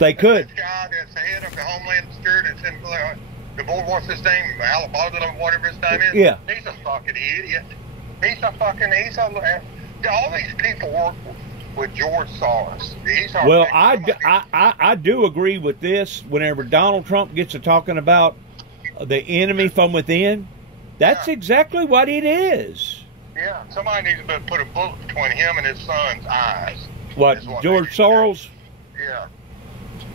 They could. This guy that's the head of the Homeland Security, that's in the board, what's his name, Alabama, whatever his name is. Yeah. He's a fucking idiot. All these people work with George Soros. Well, I do agree with this. Whenever Donald Trump gets to talking about the enemy from within, that's exactly what it is. Yeah, somebody needs to put a bullet between him and his son's eyes. What George Soros? Yeah.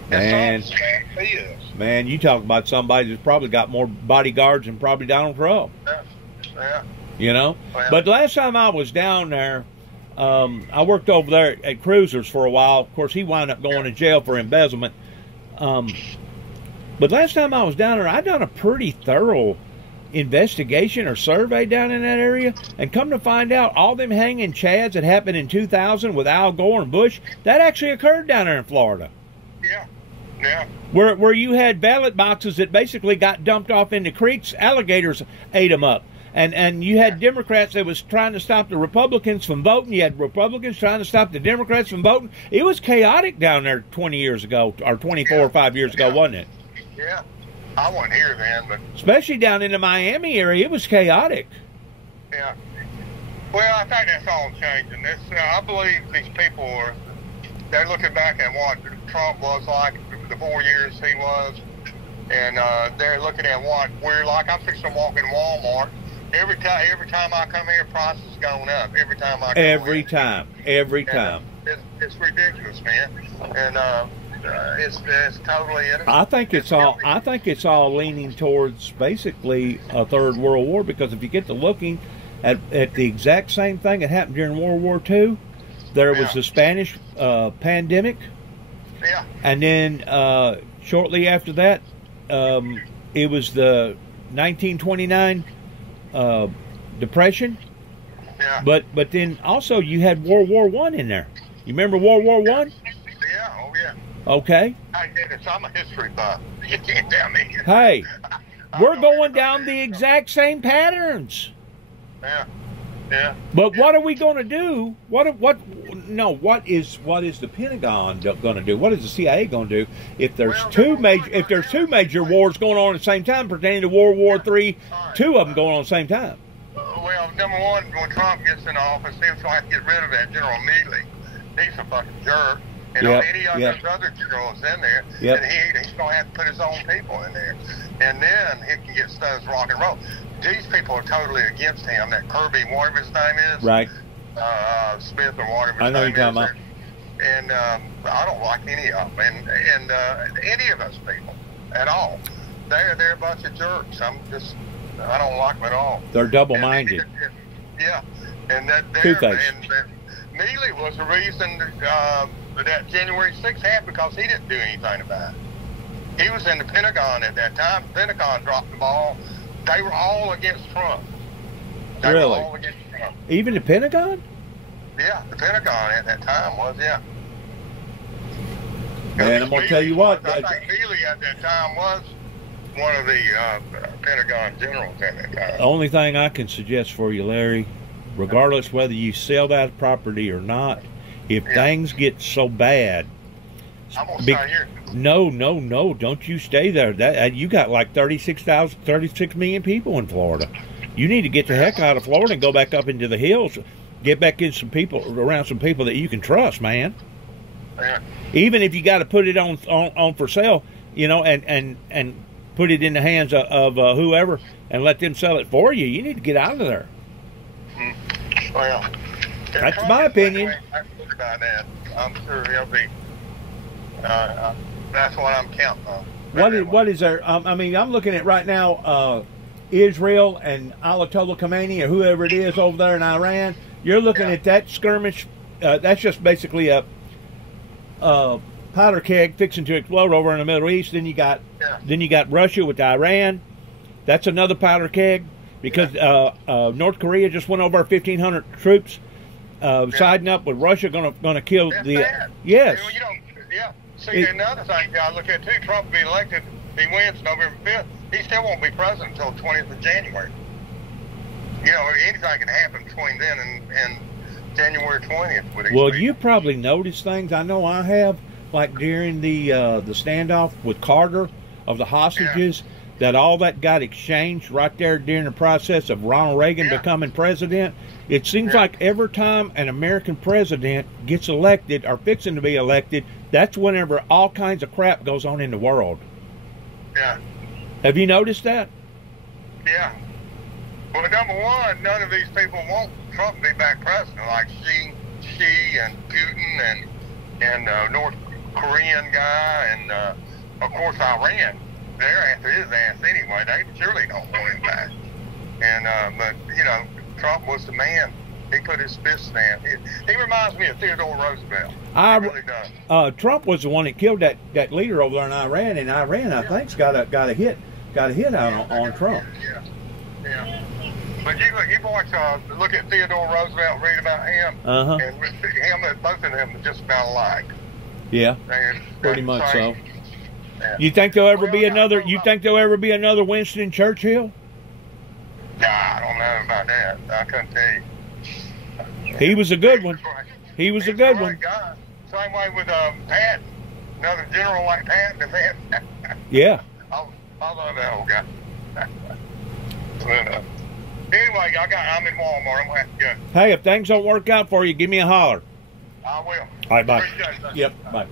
Man, you talk about somebody that's probably got more bodyguards than probably Donald Trump. Yeah. You know? Well, but last time I was down there, I worked over there at Cruisers for a while. Of course, he wound up going to jail for embezzlement. But last time I was down there, I done a pretty thorough investigation or survey down in that area, and come to find out, all them hanging chads that happened in 2000 with Al Gore and Bush, that actually occurred down there in Florida. Yeah. Where you had ballot boxes that basically got dumped off into creeks, alligators ate them up. And you had Democrats that was trying to stop the Republicans from voting. You had Republicans trying to stop the Democrats from voting. It was chaotic down there 20 years ago, or 24 or 5 years ago, wasn't it? Yeah. I wasn't here then, but... Especially down in the Miami area, it was chaotic. Yeah. Well, I think that's all changing. I believe these people they're looking back at what Trump was like, the 4 years he was, and they're looking at what we're like. I'm fixing to walk in Walmart. Every time I come here, prices going up. Every time I come Every time. It's ridiculous, man. And it's totally. I think it's all leaning towards basically a third world war, because if you get to looking at the exact same thing that happened during World War II, there was the Spanish pandemic. Yeah. And then shortly after that, it was the 1929 Depression. Yeah. But then also you had World War I in there. You remember World War I? Yeah. Oh yeah. Okay. I get it. I'm a history buff. You can't tell me. Hey, we're going down the exact same patterns. Yeah. Yeah. But what are we going to do? What is the Pentagon going to do? What is the CIA going to do if there's two major wars going on at the same time pertaining to World War III, two of them going on at the same time? Well, number one, when Trump gets in office, he's going to get rid of that General Neely. He's a fucking jerk. And any of those other generals in there, and he's going to have to put his own people in there. And then he can get stuff rock and roll. These people are totally against him. That Kirby, whatever his name is. Right. Smith or whatever his name is. I know you're talking about. And I don't like any of them. And any of those people at all. They're a bunch of jerks. I don't like them at all. They're double-minded. Yeah. And Two-faced. Neely was the reason that January 6th happened, because he didn't do anything about it. He was in the Pentagon at that time. The Pentagon dropped the ball. They were all against Trump. They were all against Trump. Even the Pentagon? Yeah, the Pentagon at that time was, yeah. Man, I'm going to tell you what. I think Neely at that time was one of the Pentagon generals at that time. The only thing I can suggest for you, Larry, regardless whether you sell that property or not, if things get so bad, I'm gonna stay here. No, don't you stay there. That you got like 36 million people in Florida. You need to get the heck out of Florida and go back up into the hills, get back in around some people that you can trust, man. Yeah. Even if you got to put it on for sale, and put it in the hands of whoever and let them sell it for you. You need to get out of there. Well, that's my opinion. About that. I'm sure he'll be. That's what I'm counting on. What is there? I mean, I'm looking at right now Israel and Ayatollah Khamenei or whoever it is over there in Iran. You're looking at that skirmish. That's just basically a powder keg fixing to explode over in the Middle East. Then you got Russia with Iran. That's another powder keg, because North Korea just went over 1,500 troops. Siding up with Russia, gonna kill bad. Yes. See, another thing I look at too, Trump will be elected, he wins November 5th, he still won't be president until 20th of January. Anything can happen between then and January 20th. Well, you probably noticed things. I know I have. like during the standoff with Carter of the hostages, that all that got exchanged right there during the process of Ronald Reagan becoming president. It seems like every time an American president gets elected or fixing to be elected, that's whenever all kinds of crap goes on in the world. Yeah. Have you noticed that? Yeah. Well, number one, none of these people want Trump to be back president, like Xi and Putin and North Korean guy and, of course, Iran. They're after his ass anyway. They surely don't want him back. And, but, you know, Trump was the man. He put his fist down. He reminds me of Theodore Roosevelt. He really does. Trump was the one that killed that leader over there in Iran, and Iran, I think's got a hit out on Trump. Yeah. But you boys look at Theodore Roosevelt, read about him, and both of them are just about alike. Yeah, and pretty much so. Yeah. You think there'll ever be another? You think there'll ever be another Winston Churchill? Nah, I don't know about that. I couldn't tell you. He was a good one. He was a good one. Guy. Same way with Patton, another general like Patton. Yeah. I love that old guy. Anyway, I'm in Walmart. I'm gonna have to go. Hey, if things don't work out for you, give me a holler. I will. All right, bye. Appreciate it. Yep, bye.